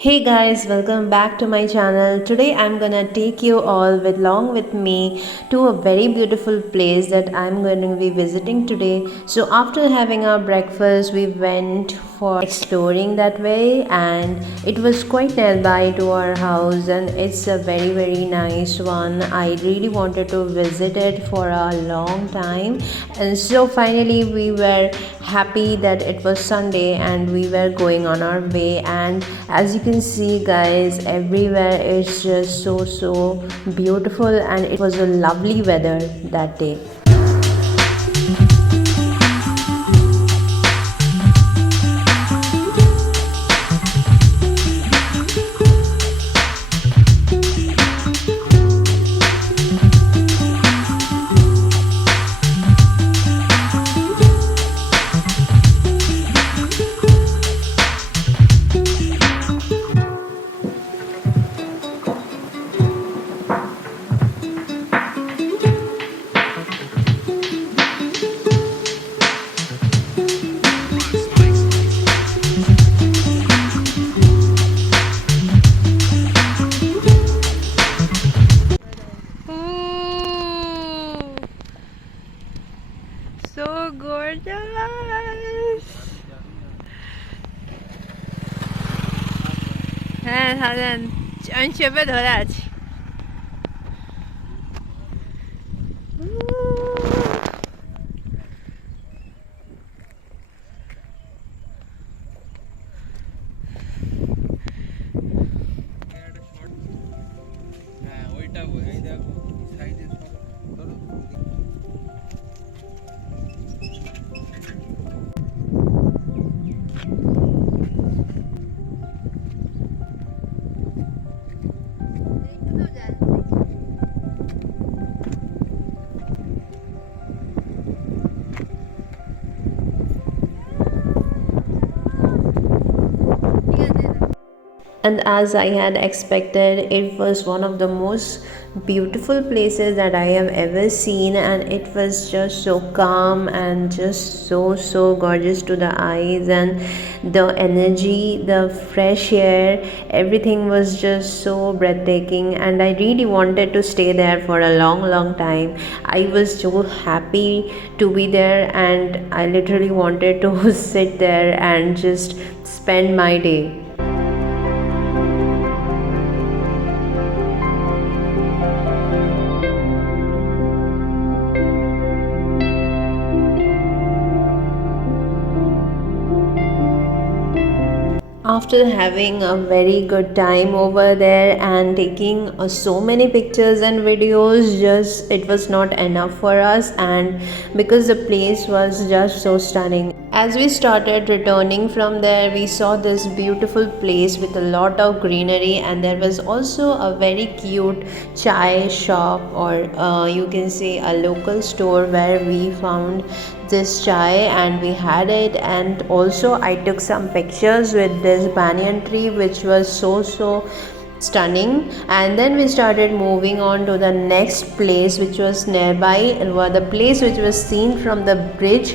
Hey guys, welcome back to my channel. Today I'm gonna take you all along with me to a very beautiful place that I'm going to be visiting today. So after having our breakfast, we went for exploring that way, and it was quite nearby to our house, and it's a very nice one. I really wanted to visit it for a long time, and so finally we were happy that it was Sunday and we were going on our way. And as you can see guys, everywhere is just so beautiful, and it was a lovely weather that day. Ooh, so gorgeous.看他在安全被头下去。And as I had expected, it was one of the most beautiful places that I have ever seen, and it was just so calm and just so gorgeous to the eyes. And the energy, the fresh air, everything was just so breathtaking, and I really wanted to stay there for a long time. I was so happy to be there, and I literally wanted to sit there and just spend my day. After having a very good time over there and taking so many pictures and videos, just it was not enough for us, and because the place was just so stunning. As we started returning from there, we saw this beautiful place with a lot of greenery, and there was also a very cute chai shop, or you can say a local store, where we found this chai and we had it. And also I took some pictures with this banyan tree, which was so stunning. And then we started moving on to the next place, which was nearby, and the place which was seen from the bridge.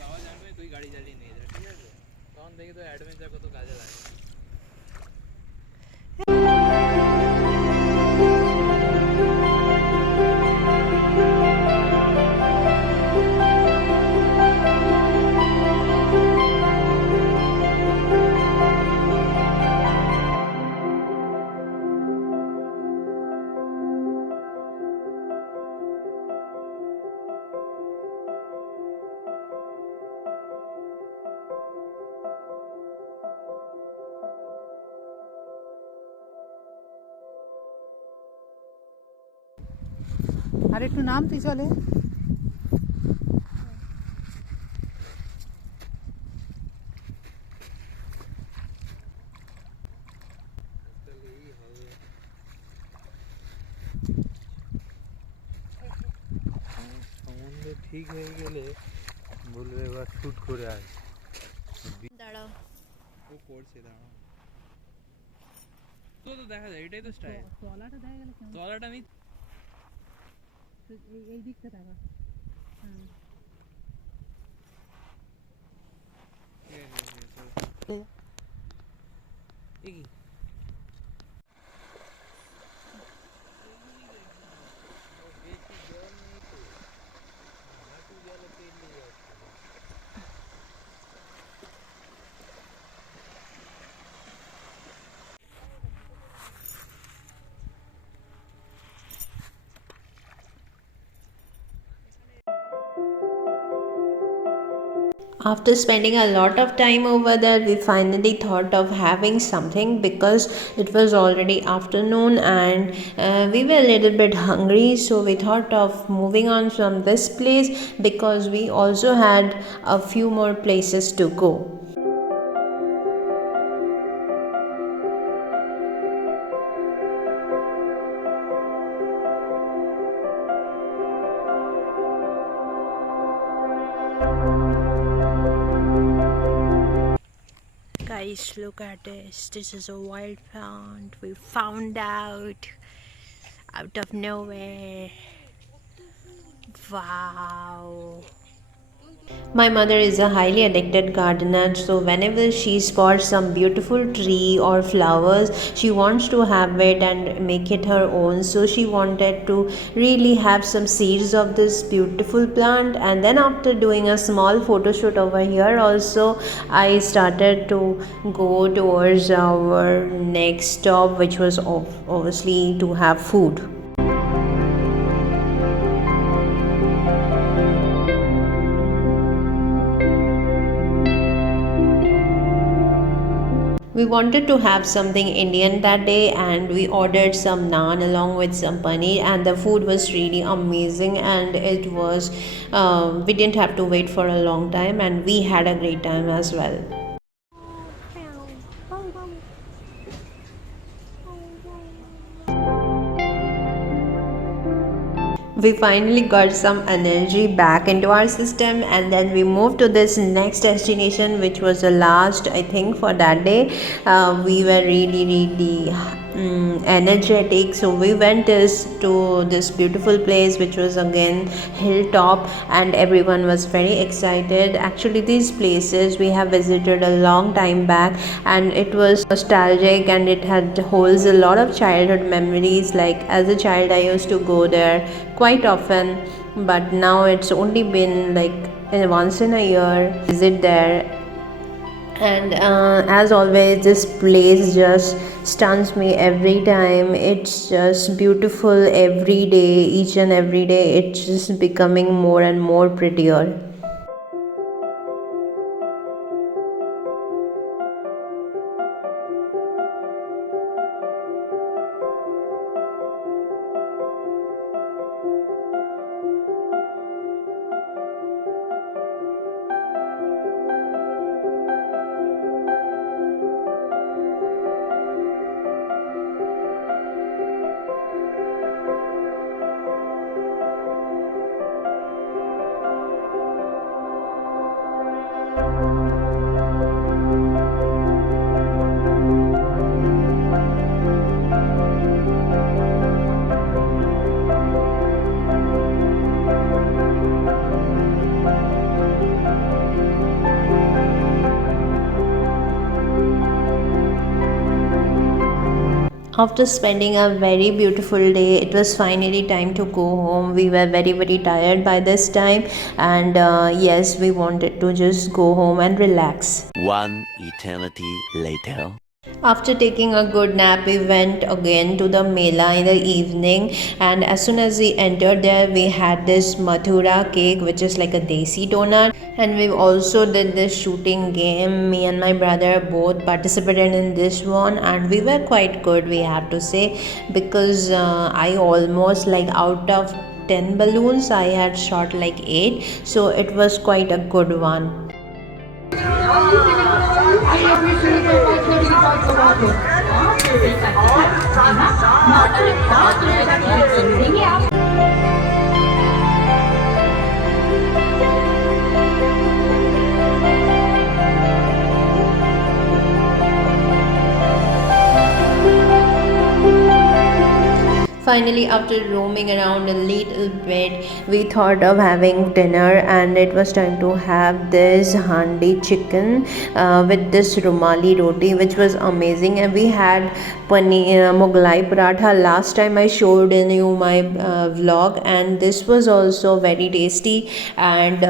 বাবা জানবে তুই গাড়ি চালিয়ে নিয়ে যা, ঠিক আছে? তখন দেখি তো অ্যাডভেঞ্চার কত কাজে লাগে। আর একটু নাম তুই চলে সমুদ্র ঠিক হয়ে গেলে বলবে এবার শুট করে আয়। দাঁড়াও, ও করছে দাঁড়াও, তো তো দেখা যায়, এটাই তো স্টাইল। তলাটা দেখা গেল কেমন তলাটা আমি এই দিকটা দেখা কি after spending a lot of time over there, we finally thought of having something because it was already afternoon and we were a little bit hungry. So we thought of moving on from this place because we also had a few more places to go. Guys, look at this. This is a wild plant we found out of nowhere. Wow. My mother is a highly addicted gardener, so whenever she spots some beautiful tree or flowers, she wants to have it and make it her own. So she wanted to really have some seeds of this beautiful plant, and then after doing a small photo shoot over here, also I started to go towards our next stop, which was obviously to have food. We wanted to have something Indian that day and we ordered some naan along with some paneer, and the food was really amazing, and it was we didn't have to wait for a long time and we had a great time as well. We finally got some energy back into our system, and then we moved to this next destination, which was the last, I think, for that day. We were really energetic, so we went to this beautiful place, which was again hilltop, and everyone was very excited. Actually, these places we have visited a long time back, and it was nostalgic and it had holds a lot of childhood memories. Like as a child, I used to go there quite often, but now it's only been like once in a year visit there. And as always, this place just stuns me every time. It's just beautiful every day, each and every day it's just becoming more and more prettier. After spending a very beautiful day, it was finally time to go home. We were very tired by this time, and yes, we wanted to just go home and relax. One eternity later. After taking a good nap, we went again to the Mela in the evening, and as soon as we entered there, we had this Mathura cake, which is like a desi donut, and we also did this shooting game. Me and my brother both participated in this one, and we were quite good, we have to say, because I almost, like, out of 10 balloons. I had shot like 8, so it was quite a good one. Finally, after roaming around a little bit, we thought of having dinner, and it was time to have this handi chicken with this rumali roti, which was amazing. And we had paneer Mughlai paratha. Last time I showed in you my vlog, and this was also very tasty. And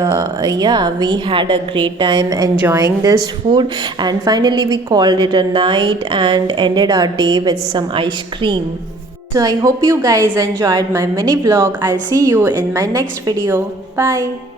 yeah, we had a great time enjoying this food. And finally, we called it a night and ended our day with some ice cream. So I hope you guys enjoyed my mini vlog. I'll see you in my next video. Bye.